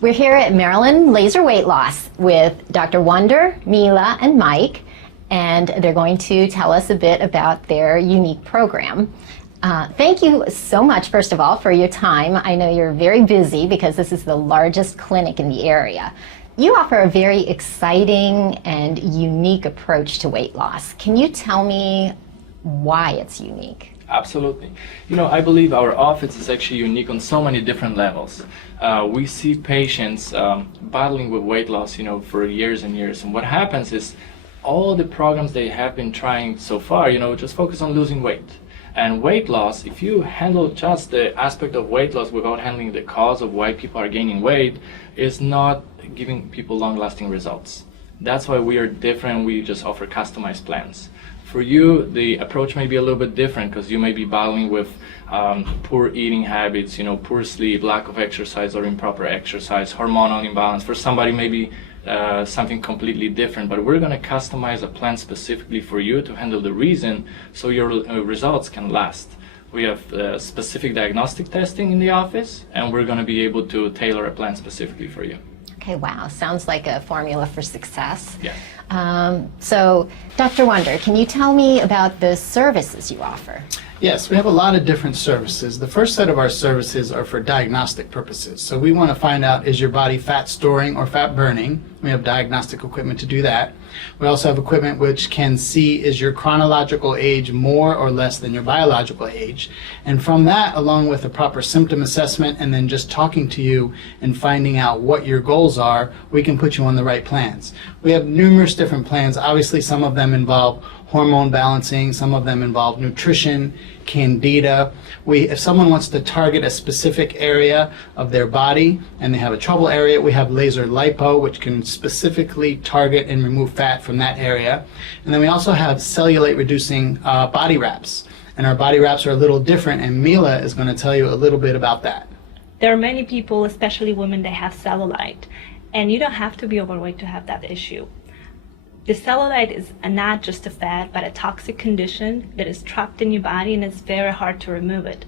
We're here at Maryland Laser Weight Loss with Dr. Wonder, Mila, and Mike, and they're going to tell us a bit about their unique program. Thank you so much, first of all, for your time. I know you're very busy because this is the largest clinic in the area. You offer a very exciting and unique approach to weight loss. Can you tell me why it's unique? Absolutely. You know, I believe our office is actually unique on so many different levels. We see patients battling with weight loss, for years and years. And what happens is all the programs they have been trying so far, just focus on losing weight. And weight loss, if you handle just the aspect of weight loss without handling the cause of why people are gaining weight, is not giving people long-lasting results. That's why we are different. We just offer customized plans. For you, the approach may be a little bit different because you may be battling with poor eating habits, poor sleep, lack of exercise or improper exercise, hormonal imbalance. For somebody, maybe something completely different, but we're going to customize a plan specifically for you to handle the reason so your results can last. We have specific diagnostic testing in the office, and we're going to be able to tailor a plan specifically for you. Okay, wow, sounds like a formula for success. Yeah. So, Dr. Wonder, can you tell me about the services you offer? Yes, we have a lot of different services. The first set of our services are for diagnostic purposes. So we want to find out, is your body fat storing or fat burning? We have diagnostic equipment to do that. We also have equipment which can see, is your chronological age more or less than your biological age? And from that, along with a proper symptom assessment and then just talking to you and finding out what your goals are, we can put you on the right plans. We have numerous different plans. Obviously, some of them involve hormone balancing, some of them involve nutrition, candida. If someone wants to target a specific area of their body and they have a trouble area, we have laser lipo, which can specifically target and remove fat from that area. And then we also have cellulite reducing body wraps. And our body wraps are a little different, and Mila is going to tell you a little bit about that. There are many people, especially women, that have cellulite, and you don't have to be overweight to have that issue. The cellulite is not just a fat, but a toxic condition that is trapped in your body, and it's very hard to remove it.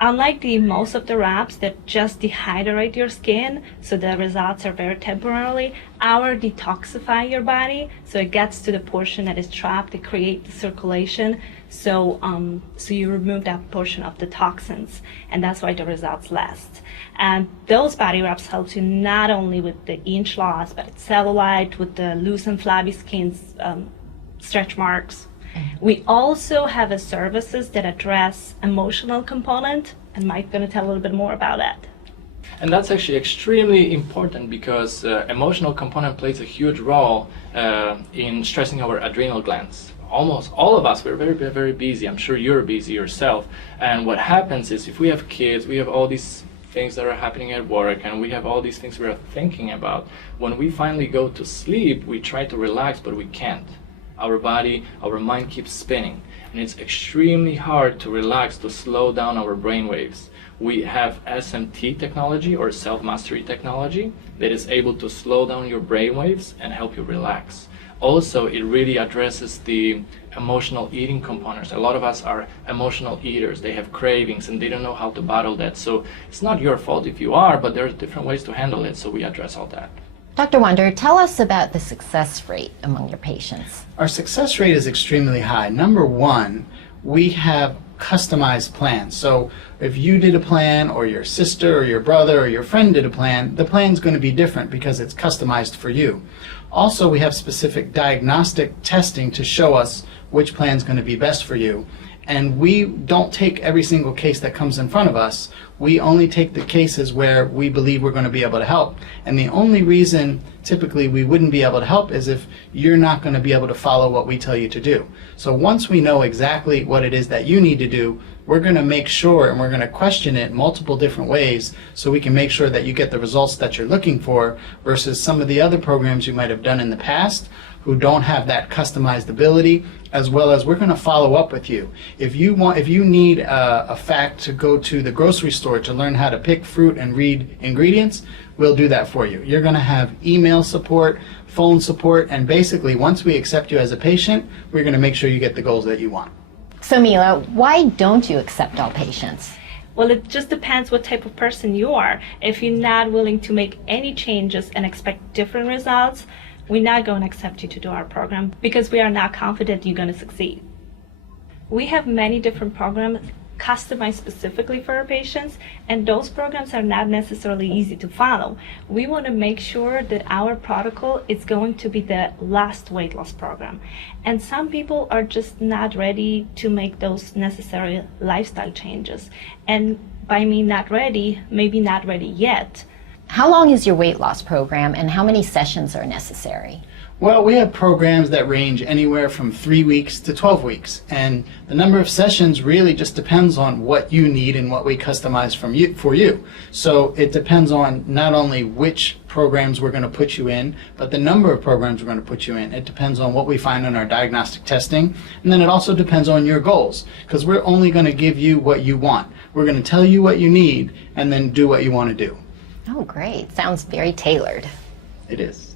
Unlike most of the wraps that just dehydrate your skin, so the results are very temporarily, our detoxify your body, so it gets to the portion that is trapped to create the circulation, so you remove that portion of the toxins, and that's why the results last. And those body wraps help you not only with the inch loss, but cellulite, with the loose and flabby skin, stretch marks. We also have services that address emotional component, and Mike's going to tell a little bit more about that. And that's actually extremely important because emotional component plays a huge role in stressing our adrenal glands. Almost all of us, we're very, very busy. I'm sure you're busy yourself. And what happens is, if we have kids, we have all these things that are happening at work, and we have all these things we're thinking about. When we finally go to sleep, we try to relax, but we can't. Our body, our mind keeps spinning, and it's extremely hard to relax, to slow down our brain waves. We have SMT technology, or self-mastery technology, that is able to slow down your brain waves and help you relax. Also, it really addresses the emotional eating components. A lot of us are emotional eaters. They have cravings and they don't know how to battle that. So it's not your fault if you are, but there's different ways to handle it, so we address all that. Dr. Wonder, tell us about the success rate among your patients. Our success rate is extremely high. Number one, we have customized plans. So if you did a plan, or your sister or your brother or your friend did a plan, the plan's going to be different because it's customized for you. Also, we have specific diagnostic testing to show us which plan's going to be best for you. And we don't take every single case that comes in front of us. We only take the cases where we believe we're going to be able to help. And the only reason typically we wouldn't be able to help is if you're not going to be able to follow what we tell you to do. So once we know exactly what it is that you need to do, we're going to make sure, and we're going to question it multiple different ways so we can make sure that you get the results that you're looking for, versus some of the other programs you might have done in the past who don't have that customized ability, as well as we're going to follow up with you. If you need a fact to go to the grocery store to learn how to pick fruit and read ingredients, we'll do that for you. You're going to have email support, phone support, and basically once we accept you as a patient, we're going to make sure you get the goals that you want. So Mila, why don't you accept all patients? Well, it just depends what type of person you are. If you're not willing to make any changes and expect different results, we're not going to accept you to do our program because we are not confident you're going to succeed. We have many different programs customized specifically for our patients, and those programs are not necessarily easy to follow. We want to make sure that our protocol is going to be the last weight loss program. And some people are just not ready to make those necessary lifestyle changes. And by me not ready, maybe not ready yet. How long is your weight loss program, and how many sessions are necessary? Well, we have programs that range anywhere from 3 weeks to 12 weeks, and the number of sessions really just depends on what you need and what we customize for you. So it depends on not only which programs we're going to put you in, but the number of programs we're going to put you in. It depends on what we find in our diagnostic testing, and then it also depends on your goals, because we're only going to give you what you want. We're going to tell you what you need, and then do what you want to do. Oh, great. Sounds very tailored. It is.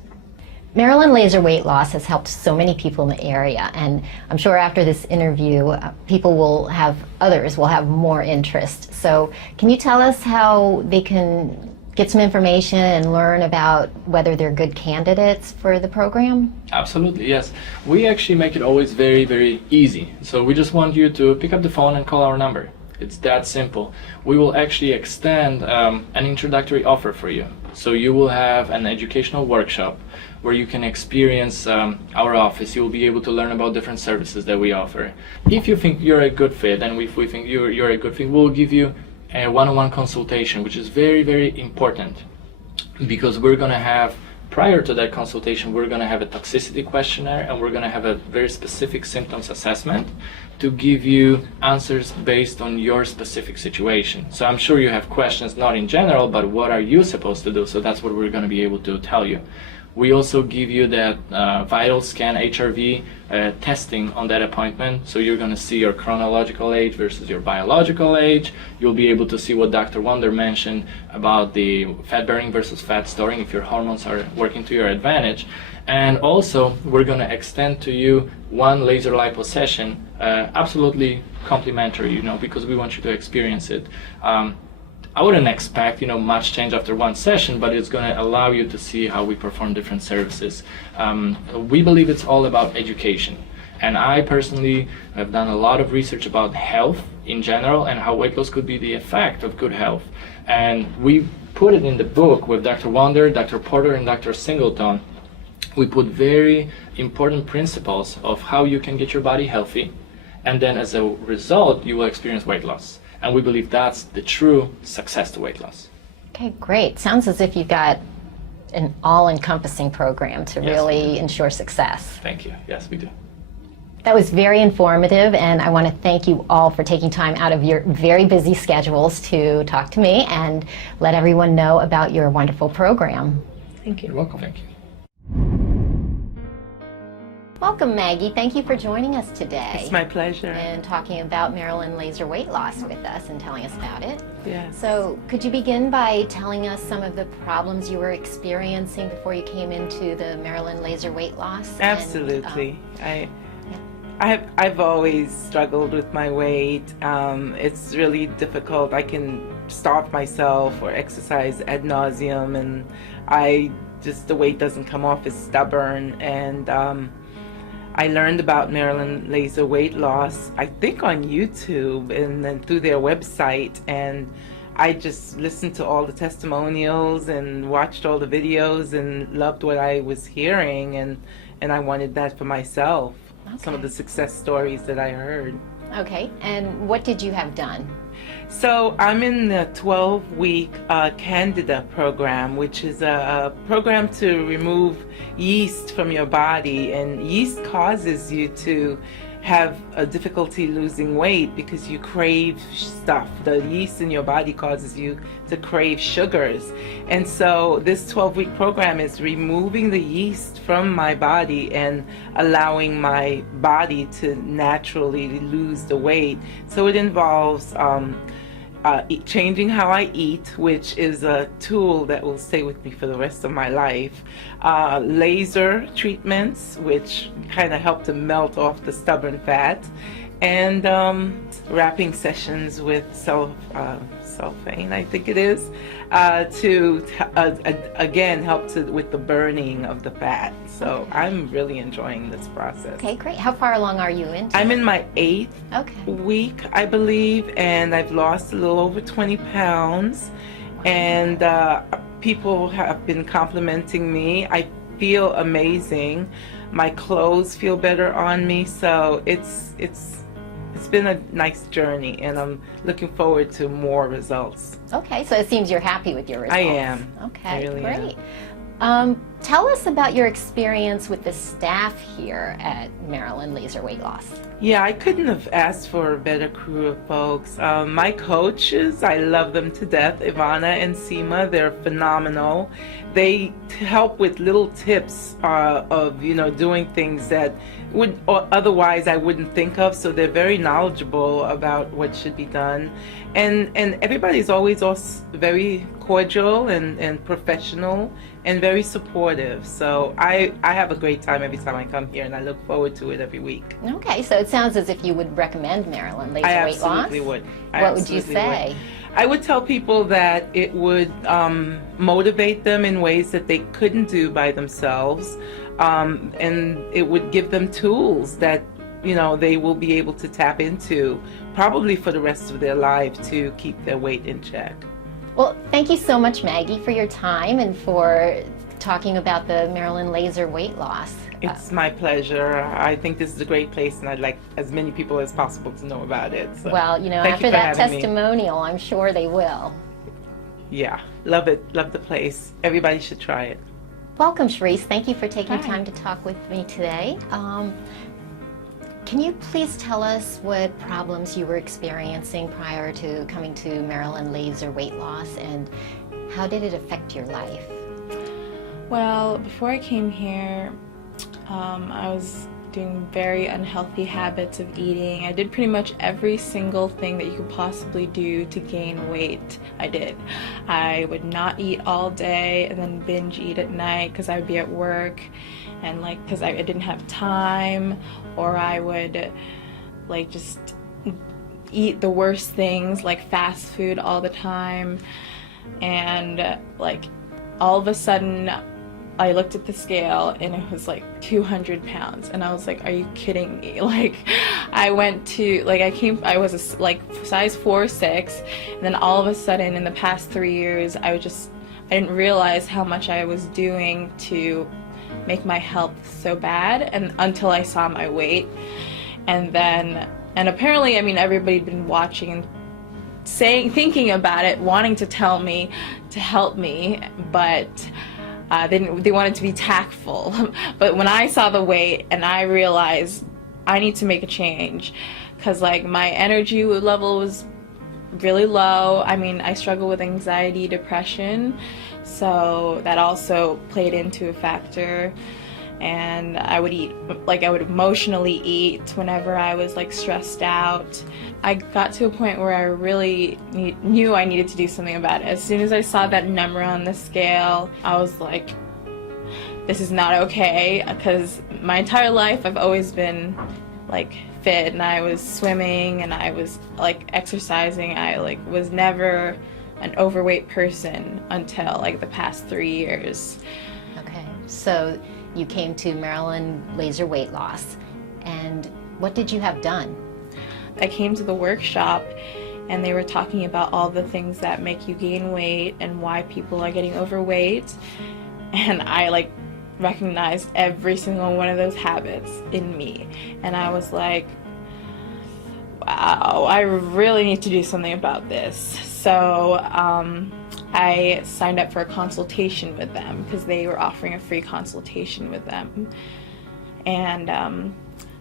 Maryland Laser Weight Loss has helped so many people in the area, and I'm sure after this interview, others will have more interest. So can you tell us how they can get some information and learn about whether they're good candidates for the program? Absolutely, yes. We actually make it always very, very easy. So we just want you to pick up the phone and call our number. It's that simple. We will actually extend an introductory offer for you. So you will have an educational workshop where you can experience our office. You will be able to learn about different services that we offer. If you think you're a good fit, and if we think you're a good fit, we'll give you a one-on-one consultation, which is very, very important, because we're going to have, prior to that consultation, we're going to have a toxicity questionnaire, and we're going to have a very specific symptoms assessment to give you answers based on your specific situation. So I'm sure you have questions, not in general, but what are you supposed to do? So that's what we're going to be able to tell you. We also give you that vital scan HRV testing on that appointment. So you're going to see your chronological age versus your biological age. You'll be able to see what Dr. Wonder mentioned about the fat burning versus fat storing, if your hormones are working to your advantage. And also, we're going to extend to you one laser lipo session, absolutely complimentary, because we want you to experience it. I wouldn't expect, much change after one session, but it's going to allow you to see how we perform different services. We believe it's all about education. And I personally have done a lot of research about health in general and how weight loss could be the effect of good health. And we put it in the book with Dr. Wonder, Dr. Porter, and Dr. Singleton. We put very important principles of how you can get your body healthy, and then as a result, you will experience weight loss. And we believe that's the true success to weight loss. Okay, great. Sounds as if you've got an all-encompassing program to really ensure success. Thank you. Yes, we do. That was very informative, and I want to thank you all for taking time out of your very busy schedules to talk to me and let everyone know about your wonderful program. Thank you. You're welcome. Thank you. Welcome, Maggie. Thank you for joining us today. It's my pleasure. And talking about Maryland Laser Weight Loss with us and telling us about it. Yes. So could you begin by telling us some of the problems you were experiencing before you came into the Maryland Laser Weight Loss? Absolutely. I've always struggled with my weight. It's really difficult. I can starve myself or exercise ad nauseum, and the weight doesn't come off. It's stubborn. And I learned about Maryland Laser Weight Loss, I think on YouTube and then through their website, and I just listened to all the testimonials and watched all the videos and loved what I was hearing, and I wanted that for myself. Okay. Some of the success stories that I heard. Okay, and what did you have done? So I'm in the 12-week Candida program, which is a program to remove yeast from your body, and yeast causes you to have a difficulty losing weight because you crave stuff. The yeast in your body causes you to crave sugars. And so this 12-week program is removing the yeast from my body and allowing my body to naturally lose the weight. So it involves changing how I eat, which is a tool that will stay with me for the rest of my life. Laser treatments, which kind of help to melt off the stubborn fat, and wrapping sessions with sulfane, I think it is, to again help with the burning of the fat. So I'm really enjoying this process. Okay, great. How far along are you into? I'm in my 8th week, I believe, and I've lost a little over 20 pounds. And people have been complimenting me. I feel amazing. My clothes feel better on me, so it's been a nice journey, and I'm looking forward to more results. Okay, so it seems you're happy with your results. I am. Okay, I really great. Tell us about your experience with the staff here at Maryland Laser Weight Loss. Yeah, I couldn't have asked for a better crew of folks. My coaches, I love them to death, Ivana and Seema, they're phenomenal. They help with little tips of, doing things that otherwise I wouldn't think of, so they're very knowledgeable about what should be done. And everybody's always very cordial and professional and very supportive. So I have a great time every time I come here, and I look forward to it every week. Okay, so it sounds as if you would recommend Maryland Laser I Weight Loss. absolutely would. What would you say? I would tell people that it would motivate them in ways that they couldn't do by themselves, and it would give them tools that they will be able to tap into probably for the rest of their life to keep their weight in check. Well, thank you so much, Maggie, for your time and for talking about the Maryland Laser Weight Loss. It's my pleasure. I think this is a great place, and I'd like as many people as possible to know about it. So well, after that testimonial, I'm sure they will. Yeah, love it. Love the place. Everybody should try it. Welcome, Cherise. Thank you for taking time to talk with me today. Can you please tell us what problems you were experiencing prior to coming to Maryland Laser Weight Loss, and how did it affect your life? Well, before I came here, I was doing very unhealthy habits of eating. I did pretty much every single thing that you could possibly do to gain weight. I did. I would not eat all day and then binge eat at night because I would be at work, and because I didn't have time, or I would just eat the worst things like fast food all the time. And all of a sudden I looked at the scale and it was 200 pounds, and I was like, are you kidding me? I went to I was a size 4'6", and then all of a sudden in the past 3 years I didn't realize how much I was doing to make my health so bad, and until I saw my weight. And apparently, everybody'd been watching and thinking about it, wanting to tell me to help me, but they wanted to be tactful. But when I saw the weight and I realized I need to make a change, because my energy level was really low. I struggle with anxiety, depression, so that also played into a factor. And I would eat, I would emotionally eat whenever I was stressed out. I got to a point where I really knew I needed to do something about it. As soon as I saw that number on the scale, I was like, this is not okay, because my entire life I've always been fit, and I was swimming and I was exercising. I was never an overweight person until the past 3 years. Okay, so you came to Maryland Laser Weight Loss, and what did you have done? I came to the workshop and they were talking about all the things that make you gain weight and why people are getting overweight, and I recognized every single one of those habits in me, and I was like, wow, I really need to do something about this. So I signed up for a consultation with them because they were offering a free consultation with them. And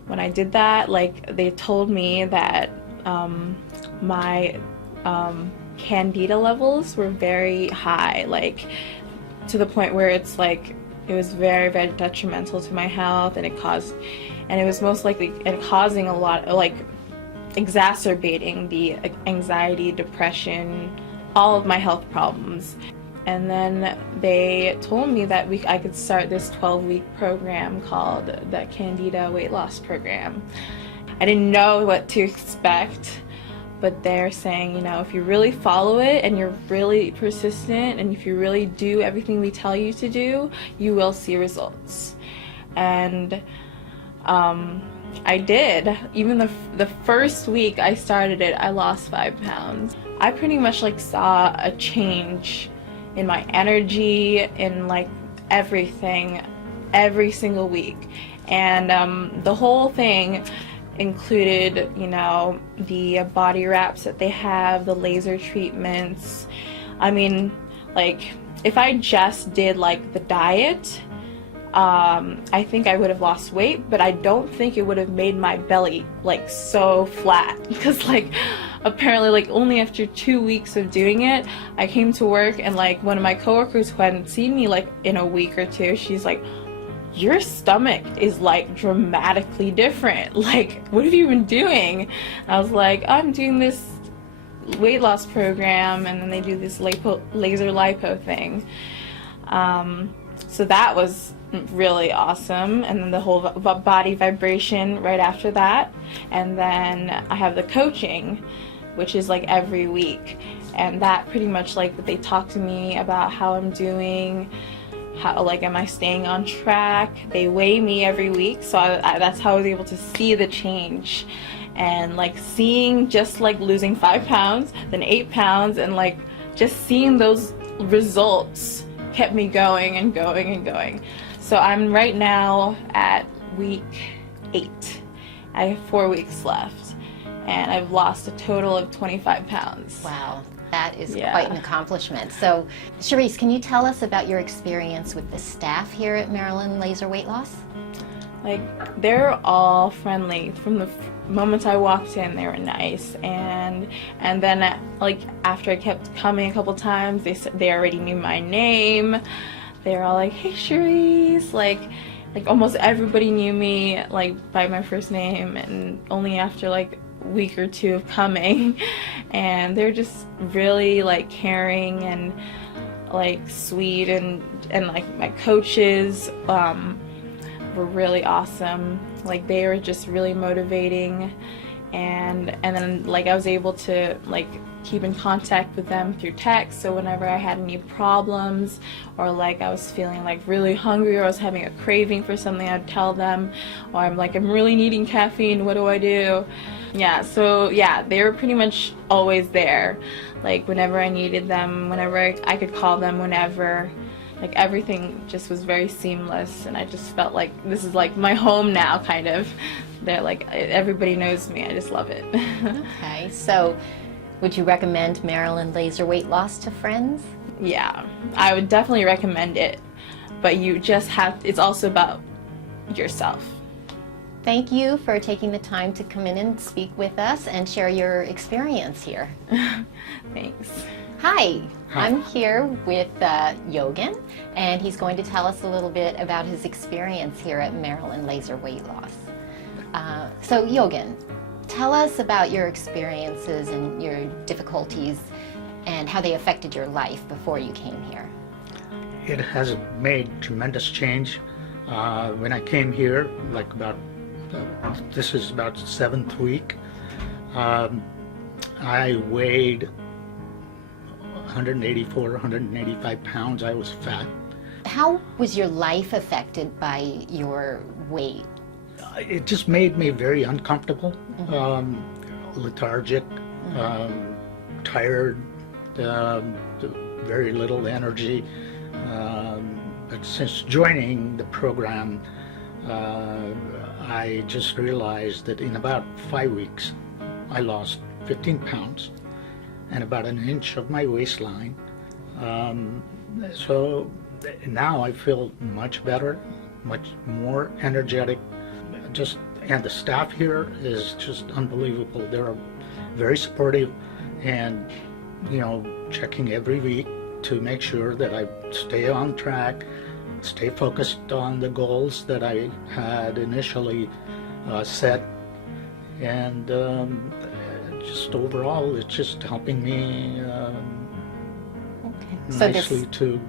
when I did that, they told me that my candida levels were very high, to the point where it was very, very detrimental to my health, and it was most likely causing a lot of exacerbating the anxiety, depression, all of my health problems. And then they told me that I could start this 12-week program called the Candida Weight Loss Program. I didn't know what to expect. But they're saying, you know, if you really follow it and you're really persistent and if you really do everything we tell you to do, you will see results. And I did. Even the first week I started it, I lost 5 pounds. I pretty much like saw a change in my energy, in like everything, every single week. And the whole thing included, you know, the body wraps that they have, the laser treatments. I mean, like, if I just did like the diet, I think I would have lost weight, but I don't think it would have made my belly like so flat, because like apparently like only after 2 weeks of doing it, I came to work and like one of my coworkers who hadn't seen me like in a week or two, she's like, your stomach is like dramatically different. Like, what have you been doing? I was like, I'm doing this weight loss program, and then they do this laser lipo thing. So that was really awesome. And then the whole body vibration right after that. And then I have the coaching, which is like every week. And that pretty much like they talk to me about how I'm doing, how, like, am I staying on track? They weigh me every week, so that's how I was able to see the change. And like seeing just like losing 5 pounds, then 8 pounds, and like just seeing those results kept me going and going and going. So I'm right now at week 8. I have 4 weeks left, and I've lost a total of 25 pounds. Wow. That is quite an accomplishment. So, Cherise, can you tell us about your experience with the staff here at Maryland Laser Weight Loss? Like, they're all friendly. From the moment I walked in, they were nice. And then, like, after I kept coming a couple times, they already knew my name. They were all like, hey, Cherise. Like almost everybody knew me, like, by my first name. And only after, like, week or two of coming, and they're just really like caring and like sweet, and like my coaches were really awesome. Like, they were just really motivating, and then like I was able to like keep in contact with them through text, so whenever I had any problems, or like I was feeling like really hungry, or I was having a craving for something, I'd tell them, or I'm really needing caffeine, what do I do? Yeah, so yeah, they were pretty much always there, like whenever I needed them, whenever I could call them whenever. Like, everything just was very seamless, and I just felt like this is like my home now, kind of. They're like, everybody knows me, I just love it. Okay, so would you recommend Maryland Laser Weight Loss to friends? Yeah, I would definitely recommend it, but you just it's also about yourself. Thank you for taking the time to come in and speak with us and share your experience here. Thanks. Hi, I'm here with Yogen, and he's going to tell us a little bit about his experience here at Maryland Laser Weight Loss. So Yogen, tell us about your experiences and your difficulties and how they affected your life before you came here. It has made tremendous change. When I came here, like this is about 7th week, I weighed 184, 185 pounds. I was fat. How was your life affected by your weight? It just made me very uncomfortable, lethargic, tired, very little energy. But since joining the program, I just realized that in about 5 weeks, I lost 15 pounds and about 1 inch of my waistline. So now I feel much better, much more energetic. And the staff here is just unbelievable. They're very supportive, and checking every week to make sure that I stay on track, stay focused on the goals that I had initially set, and just overall it's just helping me nicely to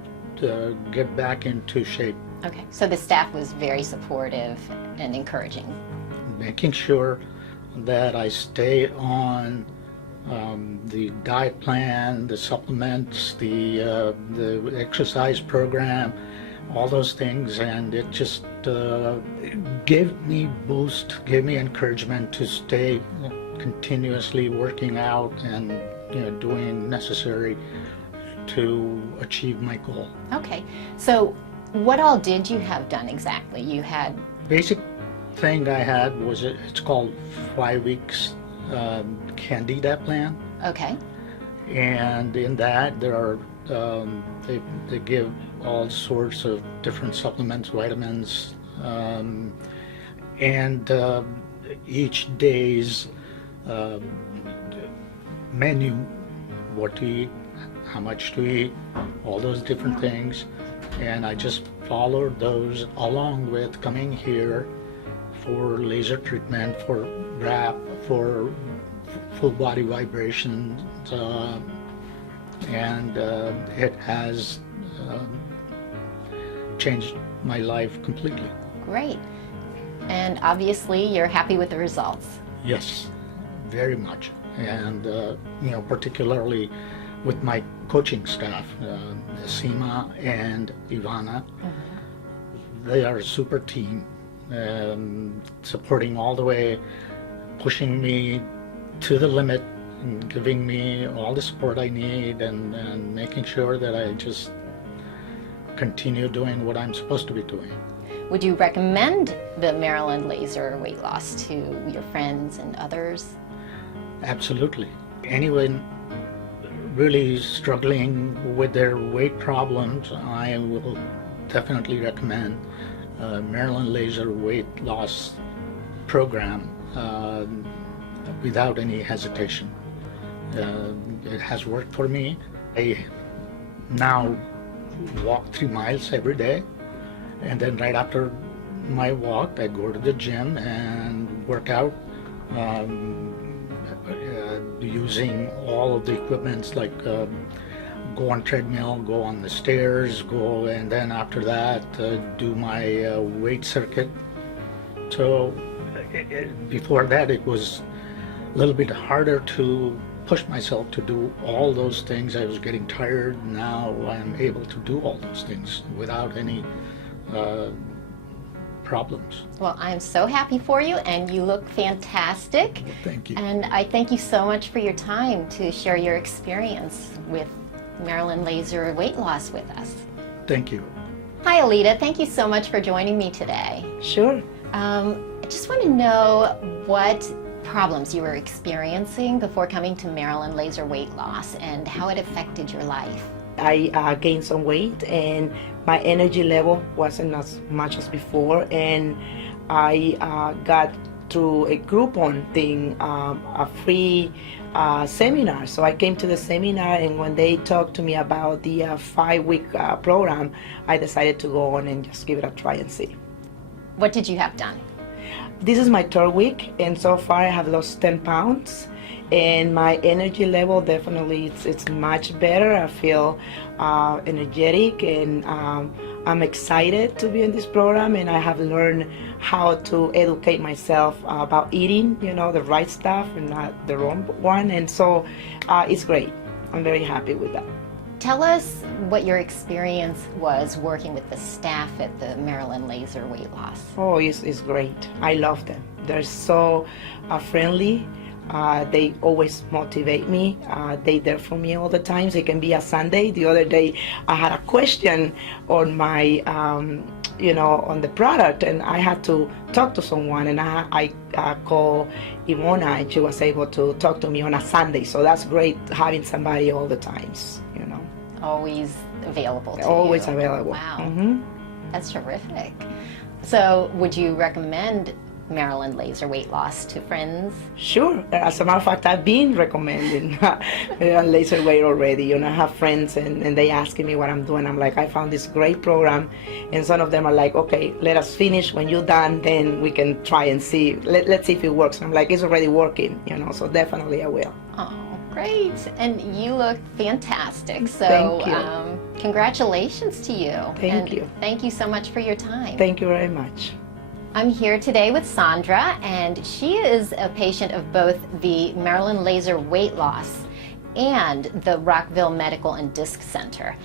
get back into shape. Okay, so the staff was very supportive and encouraging. Making sure that I stay on the diet plan, the supplements, the exercise program, all those things, and it just gave me boost, gave me encouragement to stay continuously working out and doing necessary to achieve my goal. Okay, so what all did you have done exactly? You had... Basic thing I had was it's called 5 weeks Candida plan. Okay. And in that there are they give all sorts of different supplements, vitamins, and each day's menu, what to eat, how much to eat, all those different things, and I just followed those along with coming here for laser treatment, for wrap, for full body vibrations, and it has changed my life completely. Great. And obviously you're happy with the results. Yes, very much. And particularly with my coaching staff, Seema and Ivana, they are a super team, supporting all the way, pushing me to the limit, and giving me all the support I need, and making sure that I just continue doing what I'm supposed to be doing. Would you recommend the Maryland laser weight loss to your friends and others? Absolutely. Anyone really struggling with their weight problems, I will definitely recommend Maryland Laser Weight Loss Program without any hesitation. It has worked for me. I now walk 3 miles every day, and then right after my walk I go to the gym and work out, using all of the equipments, like go on treadmill, go on the stairs, and then after that do my weight circuit. So before that it was a little bit harder to push myself to do all those things. I was getting tired. Now I'm able to do all those things without any problems. Well, I'm so happy for you, and you look fantastic. Well, thank you. And I thank you so much for your time to share your experience with Maryland Laser weight loss with us. Thank you. Hi, Aletta. Thank you so much for joining me today. Sure. I just want to know what problems you were experiencing before coming to Maryland Laser weight loss and how it affected your life. I gained some weight and my energy level wasn't as much as before, and I got through a Groupon thing, a free seminar. So I came to the seminar, and when they talked to me about the 5-week program, I decided to go on and just give it a try and see. What did you have done? This is my 3rd week, and so far I have lost 10 pounds. And my energy level, definitely it's much better. I feel energetic, and I'm excited to be in this program, and I have learned how to educate myself about eating, the right stuff and not the wrong one, and so it's great. I'm very happy with that. Tell us what your experience was working with the staff at the Maryland Laser weight loss. Oh, it's great. I love them. They're so friendly. They always motivate me. They there for me all the time. It can be a Sunday. The other day I had a question on my, on the product, and I had to talk to someone, and I called Imona, and she was able to talk to me on a Sunday. So that's great having somebody all the times, Always available to Always you. available. Wow. Mm-hmm. That's terrific. So would you recommend Maryland Laser weight loss to friends? Sure. As a matter of fact, I've been recommending laser weight already. I have friends, and they asking me what I'm doing. I'm like, I found this great program, and some of them are like, okay, let us finish. When you're done, then we can try and see. Let's see if it works. And I'm like, it's already working, so definitely I will. Oh, great. And you look fantastic. So Thank you. Congratulations to you. Thank you. Thank you so much for your time. Thank you very much. I'm here today with Sandra, and she is a patient of both the Maryland Laser Weight Loss and the Rockville Medical and Disc Center.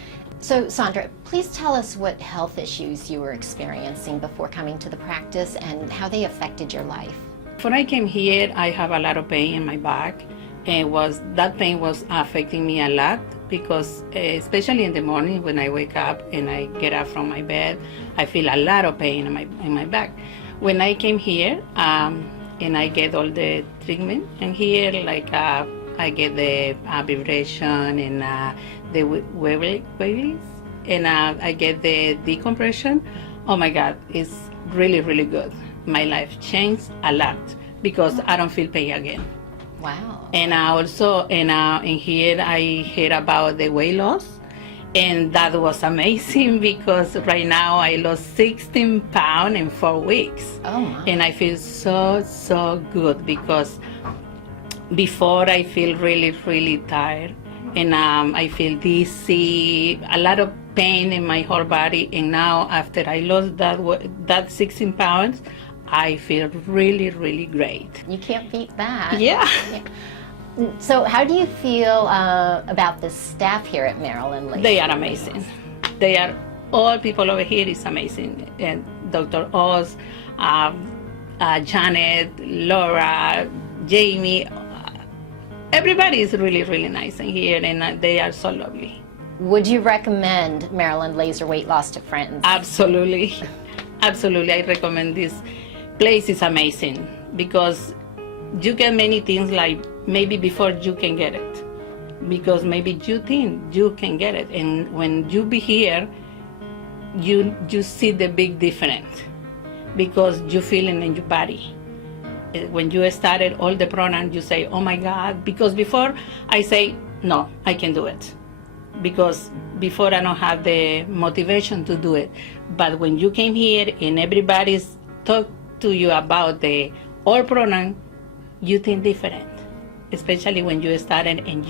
So Sandra, please tell us what health issues you were experiencing before coming to the practice and how they affected your life. When I came here, I have a lot of pain in my back, and that pain was affecting me a lot because especially in the morning when I wake up and I get up from my bed, I feel a lot of pain in my back. When I came here and I get all the treatment, and here I get the vibration and the waves, and I get the decompression. Oh my God, it's really, really good. My life changed a lot because I don't feel pain again. Wow. And also, in here I heard about the weight loss, and that was amazing because right now I lost 16 pounds in 4 weeks. Oh my. And I feel so good because before I feel really, really tired, and I feel dizzy, a lot of pain in my whole body, and now after I lost that 16 pounds, I feel really, really great. You can't beat that. Yeah. So how do you feel about the staff here at Maryland Laser? They are amazing. All people over here is amazing. And Dr. Oz, Janet, Laura, Jamie, everybody is really, really nice in here, and they are so lovely. Would you recommend Maryland Laser Weight Loss to friends? Absolutely. Absolutely. I recommend this place. Is amazing because you get many things like maybe before you can get it, because maybe you think you can get it, and when you be here, you see the big difference because you feel it in your body. When you started all the program, you say, oh my God, because before I say, no, I can do it. Because before I don't have the motivation to do it. But when you came here and everybody's talk to you about the all program, you think different. Especially when you started and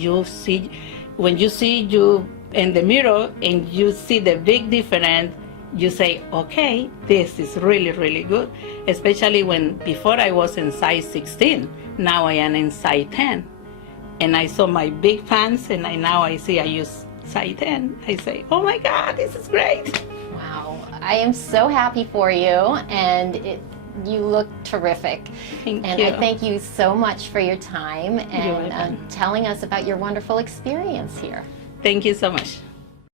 when you see you in the mirror and you see the big difference, you say, okay, this is really, really good. Especially when before I was in size 16, now I am in size 10. And I saw my big pants, and now I see I use size 10. I say, oh my God, this is great. Wow, I am so happy for you, and you look terrific. Thank and you. I thank you so much for your time and telling us about your wonderful experience here. Thank you so much.